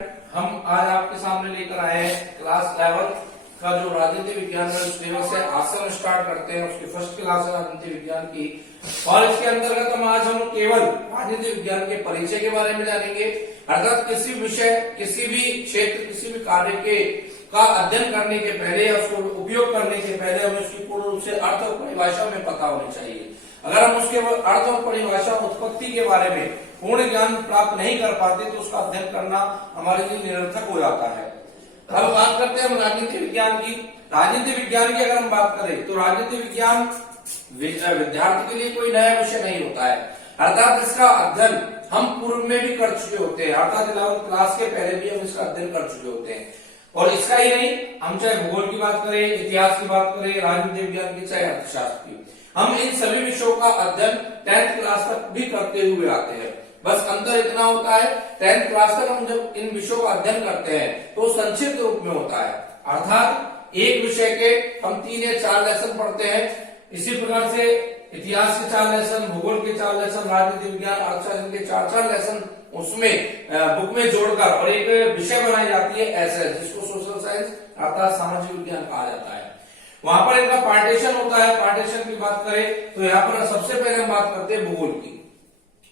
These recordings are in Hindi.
हम आज आपके सामने लेकर आए हैं क्लास 11 का जो राजनीति विज्ञान में सिलेबस है। आज से हम स्टार्ट करते हैं उसकी फर्स्ट क्लास है राजनीति विज्ञान की। और इसके अंतर्गत हम केवल राजनीति विज्ञान के परिचय के बारे में जानेंगे, अर्थात किसी विषय, किसी भी क्षेत्र, किसी भी कार्य के का अध्ययन करने के पहले या उसको उपयोग करने के पहले हमें उसकी पूर्ण रूप से अर्थ और परिभाषा में पता होनी चाहिए। अगर हम उसके अर्थ और परिभाषा उत्पत्ति के बारे में पूर्ण ज्ञान प्राप्त नहीं कर पाते तो उसका अध्ययन करना हमारे लिए निरर्थक हो जाता है। अब बात करते हैं हम राजनीति विज्ञान की। राजनीति विज्ञान की अगर हम बात करें तो राजनीति विज्ञान विद्यार्थी के लिए कोई नया विषय नहीं होता है, अर्थात इसका अध्ययन हम पूर्व में भी कर चुके होते हैं, अर्थात 11th क्लास के पहले भी हम इसका अध्ययन कर चुके होते हैं। और इसका ही नहीं, हम चाहे भूगोल की बात करें, इतिहास की बात करें, राजनीति विज्ञान की, चाहे अर्थशास्त्र की, हम इन सभी विषयों का अध्ययन 10th क्लास तक भी करते हुए आते हैं। बस अंतर इतना होता है, 10th क्लास तक हम जब इन विषयों का अध्ययन करते हैं तो संक्षिप्त रूप में होता है, अर्थात एक विषय के हम 3 या 4 लेसन पढ़ते हैं। इसी प्रकार से इतिहास के 4 लेसन, भूगोल के 4 लेसन, राजनीति विज्ञान, अर्थशास्त्र के 4 लेसन उसमें बुक में जोड़कर और एक विषय बनाई जाती है एसएस, जिसको सोशल साइंस अर्थात सामाजिक विज्ञान कहा जाता है। वहां पर इनका पार्टीशन होता है। पार्टीशन की बात करें तो यहाँ पर सबसे पहले हम बात करते हैं भूगोल की।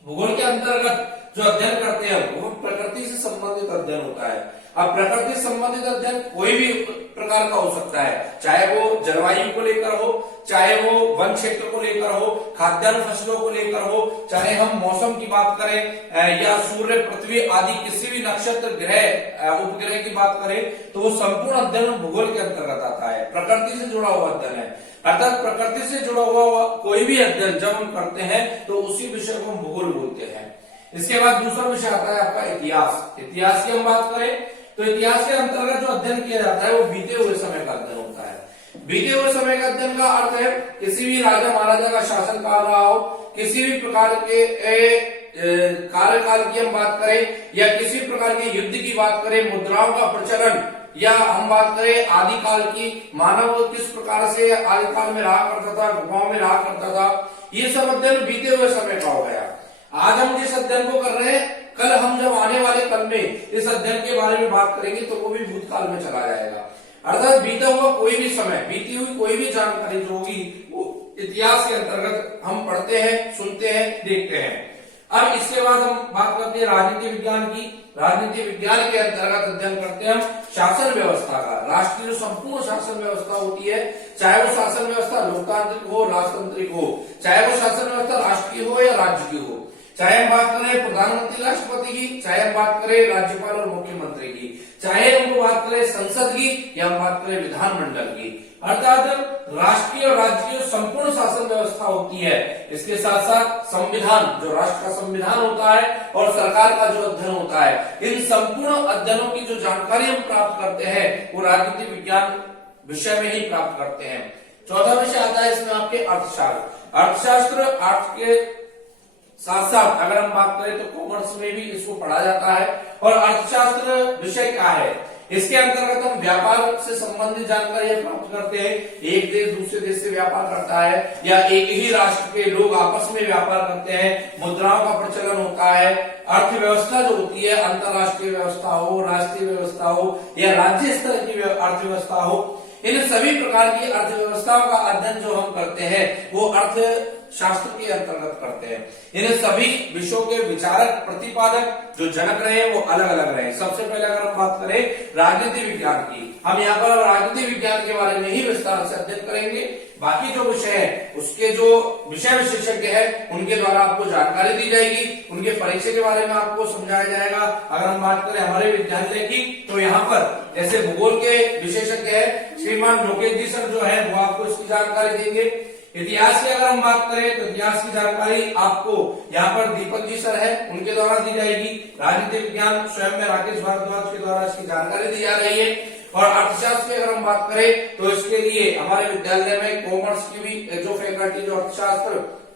भूगोल के अंतर्गत जो अध्ययन करते हैं वो प्रकृति से संबंधित अध्ययन होता है। अब प्रकृति से संबंधित अध्ययन कोई भी प्रकार का हो सकता है, चाहे वो जलवायु को लेकर हो, चाहे वो वन क्षेत्र को लेकर हो, खाद्यान्न फसलों को लेकर हो, चाहे हम मौसम की बात करें या सूर्य, पृथ्वी आदि किसी भी नक्षत्र, ग्रह, उपग्रह की बात करें तो वो संपूर्ण अध्ययन भूगोल के अंतर्गत आता है। प्रकृति से जुड़ा हुआ अध्ययन है, अर्थात प्रकृति से जुड़ा हुआ कोई भी अध्ययन जब हम करते हैं तो उसी विषय को हम भूगोल बोलते हैं। इसके बाद दूसरा विषय आता है आपका इतिहास। इतिहास की हम बात करें तो इतिहास के अंतर्गत जो अध्ययन किया जाता है वो बीते हुए समय का अध्ययन होता है। बीते हुए समय का अध्ययन का अर्थ है किसी भी राजा महाराजा का शासन काल रहा हो, किसी भी प्रकार के कार्यकाल की हम बात करें या किसी प्रकार के युद्ध की बात करें, मुद्राओं का प्रचलन, या हम बात करें आदिकाल की, मानव किस प्रकार से आदिकाल में रहा करता था, गुफाओं में रहा करता था, ये सब अध्ययन बीते हुए समय का हो गया। आज हम जिस अध्ययन को कर रहे हैं, कल हम जब आने वाले कल में इस अध्ययन के बारे में बात करेंगे तो वो भी भूतकाल में चला जाएगा। अर्थात बीता हुआ कोई भी समय, बीती हुई कोई भी जानकारी जो होगी वो इतिहास के अंतर्गत हम पढ़ते हैं, सुनते हैं, देखते हैं। अब इसके बाद हम बात करते हैं राजनीति विज्ञान की। राजनीति विज्ञान के अंतर्गत अध्ययन करते हैं हम शासन व्यवस्था का। राष्ट्र की जो संपूर्ण शासन व्यवस्था होती है, चाहे वो शासन व्यवस्था लोकतांत्रिक हो, राजतांत्रिक हो, चाहे वो शासन व्यवस्था राष्ट्र की हो या राज्य की हो, चाहे हम बात करें प्रधानमंत्री राष्ट्रपति की, चाहे हम बात करें राज्यपाल और मुख्यमंत्री की, चाहे हम बात करें संसद की या हम बात करें विधानमंडल की, अर्थात राष्ट्रीय और राज्य की संपूर्ण शासन व्यवस्था होती है। इसके साथ साथ संविधान, जो राष्ट्र का संविधान होता है, और सरकार का जो अध्ययन होता है, इन संपूर्ण अध्ययनों की जो जानकारी हम प्राप्त करते हैं वो राजनीति विज्ञान विषय में ही प्राप्त करते हैं। चौथा विषय आता है इसमें आपके अर्थशास्त्र। अर्थशास्त्र अर्थ के साथ साथ अगर हम बात करें तो कॉमर्स में भी इसको पढ़ा जाता है। और अर्थशास्त्र विषय क्या है, इसके अंतर्गत हम व्यापार से संबंधित जानकारी प्राप्त करते हैं। एक देश दूसरे देश से व्यापार करता है या एक ही राष्ट्र के लोग आपस में व्यापार करते हैं, मुद्राओं का प्रचलन होता है, अर्थव्यवस्था जो होती है, अंतरराष्ट्रीय व्यवस्था हो, राष्ट्रीय व्यवस्था हो या राज्य स्तर की अर्थव्यवस्था हो, इन सभी प्रकार की अर्थव्यवस्थाओं का अध्ययन जो हम करते हैं वो अर्थशास्त्र के अंतर्गत करते हैं। इन सभी विषयों के विचारक, प्रतिपादक जो जनक रहे वो अलग अलग रहे। सबसे पहले अगर हम बात करें राजनीति विज्ञान की, हम यहाँ पर राजनीति विज्ञान के बारे में ही विस्तार से अध्ययन करेंगे। बाकी जो विषय है उसके जो विषय विशेषज्ञ है उनके द्वारा आपको जानकारी दी जाएगी, उनके परिचय के बारे में आपको समझाया जाएगा। अगर हम बात करें हमारे विद्यालय की तो यहाँ पर जैसे भूगोल के विशेषज्ञ है श्रीमान लोकेश जी सर जो है वो आपको इसकी जानकारी देंगे। इतिहास की अगर हम बात करें तो इतिहास की जानकारी आपको यहाँ पर दीपक जी सर है उनके द्वारा दी जाएगी। राजनीति विज्ञान स्वयं में राकेश भारद्वाज के द्वारा इसकी जानकारी दी जा रही है। और अर्थशास्त्र की अगर हम बात करें तो इसके लिए हमारे विद्यालय में कॉमर्स की भी जो फैकल्टी जो अर्थशास्त्र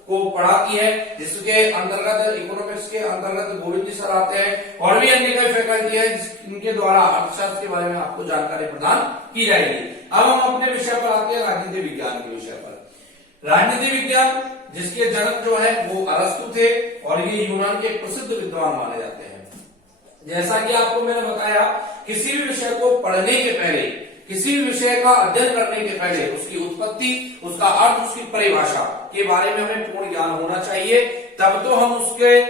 को पढ़ाती है, जिसके अंतर्गत इकोनॉमिक्स के अंतर्गत गोविंद जी सर आते हैं, और भी अन्य कई फैकल्टी है जिनके द्वारा अर्थशास्त्र के बारे में आपको जानकारी प्रदान की जाएगी। अब हम अपने विषय पर आते हैं राजनीति विज्ञान के विषय पर। राजनीति विज्ञान जिसके जनक जो है वो अरस्तु थे और ये यूनान के प्रसिद्ध विद्वान माने जाते हैं। जैसा कि आपको मैंने बताया, किसी भी विषय को पढ़ने के पहले, किसी भी विषय का अध्ययन करने के पहले उसकी उत्पत्ति, उसका अर्थ, उसकी परिभाषा के बारे में हमें पूर्ण ज्ञान होना चाहिए। तब तो हम उसके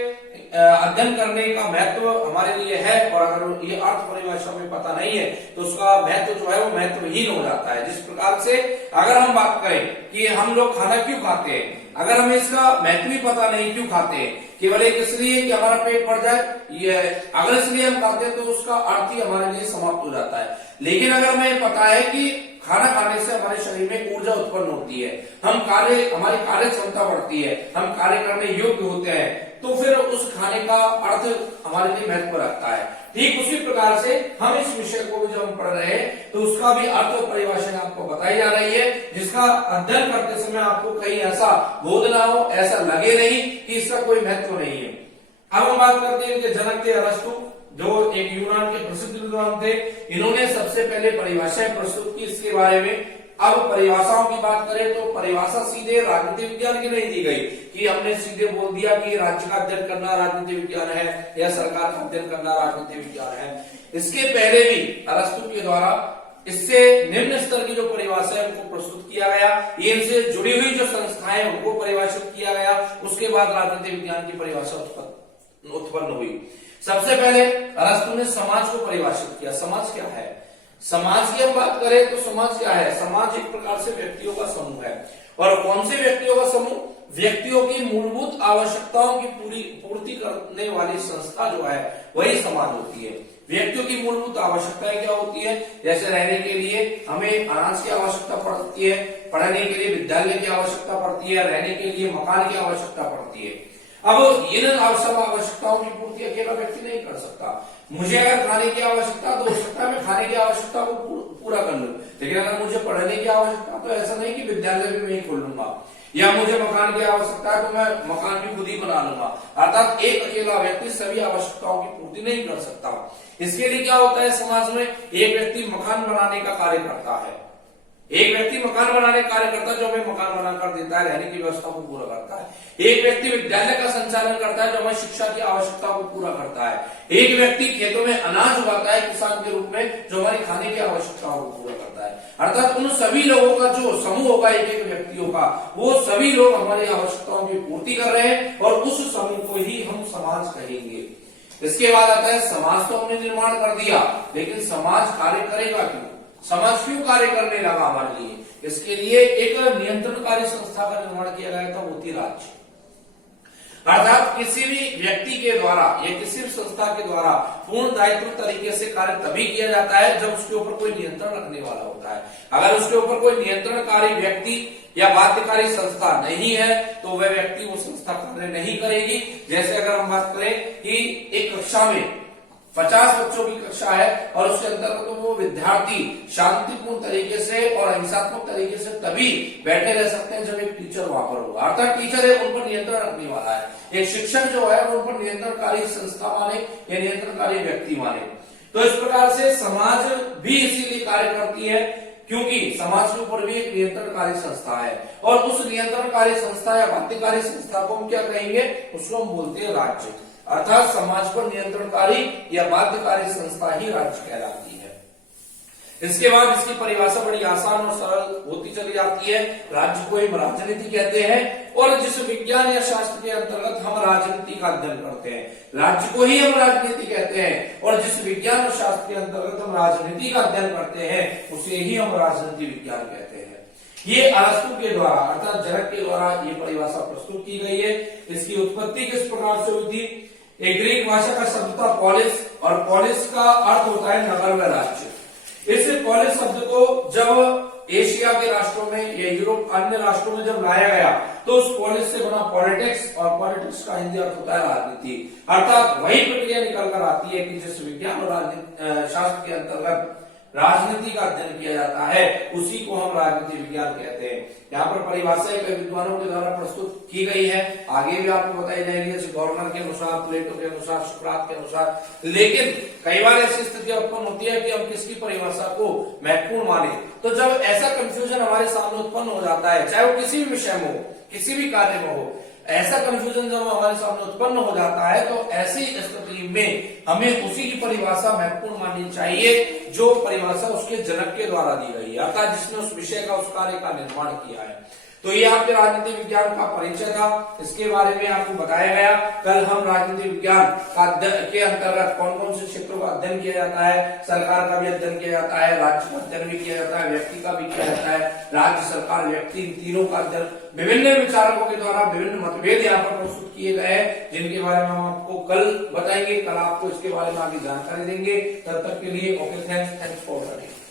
अध्ययन करने का महत्व हमारे लिए है। और अगर ये अर्थ परिभाषा में पता नहीं है तो उसका महत्व जो है वो महत्वहीन हो जाता है। जिस प्रकार से अगर हम बात करें कि हम लोग खाना क्यों खाते हैं, अगर हमें इसका महत्व ही पता नहीं क्यों खाते हैं, केवल एक इसलिए कि हमारा पेट भर जाए, ये अगर इसलिए हम खाते हैं तो उसका अर्थ ही हमारे लिए समाप्त हो जाता है। लेकिन अगर हमें पता है कि खाना खाने से हमारे शरीर में ऊर्जा उत्पन्न होती है, हमारी कार्य क्षमता बढ़ती है, हम कार्य करने योग्य होते हैं, तो फिर उस खाने का अर्थ हमारे लिए महत्व रखता है। ठीक उसी प्रकार से हम इस विषय को भी जब हम पढ़ रहे हैं तो उसका भी अर्थ और परिभाषा आपको बताई जा रही है, जिसका अध्ययन करते समय आपको कहीं ऐसा बोध ना हो, ऐसा लगे नहीं कि इसका कोई महत्व नहीं है। अब हम बात करते हैं कि जनक थे अरस्तु, जो एक यूनान के प्रसिद्ध विद्वान थे। इन्होंने सबसे पहले परिभाषाएं प्रस्तुत की इसके बारे में। अब परिभाषाओं की बात करें तो परिभाषा सीधे राजनीति विज्ञान की नहीं दी गई कि हमने सीधे बोल दिया कि राज्य का अध्ययन करना राजनीति विज्ञान है या सरकार का अध्ययन करना राजनीति विज्ञान है। इसके पहले भी अरस्तु के द्वारा इससे निम्न स्तर की जो परिभाषा है उनको प्रस्तुत किया गया, इनसे जुड़ी हुई जो संस्थाएं उनको परिभाषित किया गया। उसके बाद राजनीति विज्ञान की परिभाषा उत्पन्न हुई। सबसे पहले अरस्तु ने समाज को परिभाषित किया। समाज क्या है? समाज की हम बात करें तो समाज क्या है? समाज एक प्रकार से व्यक्तियों का समूह है। और कौन से व्यक्तियों का समूह? व्यक्तियों की मूलभूत आवश्यकताओं की पूर्ति करने वाली संस्था जो है वही समाज होती है। व्यक्तियों की मूलभूत आवश्यकताएं क्या होती है? जैसे रहने के लिए हमें अनाज की आवश्यकता पड़ती है, पढ़ने के लिए विद्यालय की आवश्यकता पड़ती है, रहने के लिए मकान की आवश्यकता पड़ती है। अब इन सब आवश्यकताओं की पूर्ति अकेला व्यक्ति नहीं कर सकता। मुझे अगर खाने की आवश्यकता तो हो सकता है मैं खाने की आवश्यकता को पूरा कर लूं, लेकिन अगर मुझे पढ़ने की आवश्यकता तो ऐसा नहीं कि विद्यालय भी मैं ही खोल लूंगा, या मुझे मकान की आवश्यकता है तो मैं मकान भी खुद ही बना लूंगा। अर्थात एक अकेला व्यक्ति सभी आवश्यकताओं की पूर्ति नहीं कर सकता। इसके लिए क्या होता है, समाज में एक व्यक्ति मकान बनाने का कार्य करता है, एक व्यक्ति मकान बनाने का कार्य करता है जो हमें मकान बनाकर देता है, रहने की व्यवस्था को पूरा करता है। एक व्यक्ति विद्यालय का संचालन करता है जो हमें शिक्षा की आवश्यकता को पूरा करता है। एक व्यक्ति खेतों में अनाज उगाता है किसान के रूप में जो हमारी खाने की आवश्यकताओं को पूरा करता है। अर्थात उन सभी लोगों का जो समूह होगा एक एक व्यक्तियों का, वो सभी लोग हमारी आवश्यकताओं की पूर्ति कर रहे हैं और उस समूह को ही हम समाज कहेंगे। इसके बाद आता है समाज तो हमने निर्माण कर दिया, लेकिन समाज कार्य करेगा क्यों? समाज क्यों कार्य करने लगा हमारे लिए? इसके लिए एक नियंत्रणकारी संस्था का निर्माण किया गया था, वो थी राज्य। अर्थात किसी भी व्यक्ति के द्वारा या किसी भी संस्था के द्वारा पूर्ण दायित्व तरीके से कार्य तभी किया जाता है जब उसके ऊपर कोई नियंत्रण रखने वाला होता है। अगर उसके ऊपर कोई नियंत्रणकारी व्यक्ति या बाध्यकारी संस्था नहीं है तो वह व्यक्ति वो संस्था कार्य नहीं करेगी। जैसे अगर हम बात करें कि एक कक्षा में 50 बच्चों की कक्षा है और उसके अंतर्गत तो वो विद्यार्थी शांतिपूर्ण तरीके से और अहिंसात्मक तरीके से तभी बैठे रह सकते हैं जब एक टीचर वहां पर होगा। अर्थात टीचर है उन पर नियंत्रण रखने वाला है, एक शिक्षक जो है वो उन पर नियंत्रणकारी संस्था माने या नियंत्रणकारी व्यक्ति माने। तो इस प्रकार से समाज भी इसीलिए कार्य करती है क्योंकि समाज के ऊपर भी एक नियंत्रणकारी संस्था है और उस नियंत्रणकारी संस्था या बाध्यकारी संस्था को हम क्या कहेंगे? उसको हम बोलते हैं राज्य। अर्थात समाज पर नियंत्रणकारी या बाध्यकारी संस्था ही राज्य कहलाती है। इसके बाद इसकी परिभाषा बड़ी आसान और सरल होती चली जाती है। राज्य को हम राजनीति कहते हैं और जिस विज्ञान या शास्त्र के अंतर्गत हम राजनीति का अध्ययन करते हैं, राज्य को ही हम राजनीति कहते हैं और जिस विज्ञान और शास्त्र के अंतर्गत हम राजनीति का अध्ययन करते हैं उसे ही हम राजनीति विज्ञान कहते हैं। ये अरस्तु के द्वारा अर्थात जनक के द्वारा ये परिभाषा प्रस्तुत की गई है। इसकी उत्पत्ति किस प्रकार से हुई थी? एक ग्रीक भाषा का शब्द था पॉलिस और पॉलिस का अर्थ होता है नगर में राज्य। इस पॉलिस शब्द को जब एशिया के राष्ट्रों में या यूरोप अन्य राष्ट्रों में जब लाया गया तो उस पॉलिस से बना पॉलिटिक्स और पॉलिटिक्स का हिंदी अर्थ होता है राजनीति। अर्थात वही प्रक्रिया निकल कर आती है कि जिस विज्ञान और शास्त्र के अंतर्गत राजनीति का अध्ययन किया जाता है उसी को हम राजनीति विज्ञान कहते हैं। यहाँ पर परिभाषाएं कई विद्वानों के द्वारा प्रस्तुत की गई है, आगे भी आपको बताई जाएगी जैसे गवर्नर के अनुसार, प्लेटो के अनुसार, सुकरात के अनुसार। लेकिन कई बार ऐसी स्थिति उत्पन्न होती है कि हम किसकी परिभाषा को महत्वपूर्ण माने। तो जब ऐसा कंफ्यूजन हमारे सामने उत्पन्न हो जाता है, चाहे वो किसी भी विषय में हो, किसी भी कार्य में हो, ऐसा कंफ्यूजन जब हमारे सामने उत्पन्न हो जाता है तो ऐसी स्थिति में हमें उसी की परिभाषा महत्वपूर्ण माननी चाहिए जो परिभाषा उसके जनक के द्वारा दी गई है, अर्थात जिसने उस विषय का, उस कार्य का निर्माण किया है। तो ये आपके राजनीति विज्ञान का परिचय था, इसके बारे में आपको बताया गया। कल हम राजनीति विज्ञान के अंतर्गत कौन कौन से क्षेत्रों का अध्ययन किया जाता है, सरकार का भी अध्ययन किया जाता है, राज्य का अध्ययन भी किया जाता है, व्यक्ति का भी किया जाता है, राज्य, सरकार, व्यक्ति, इन तीनों का अध्ययन विभिन्न विचारकों के द्वारा विभिन्न मतभेद यहाँ पर प्रस्तुत किए गए हैं, जिनके बारे में हम आपको कल बताएंगे। कल आपको इसके बारे में आगे जानकारी देंगे। तब तक के लिए ओके, थैंक्स फॉर वॉचिंग।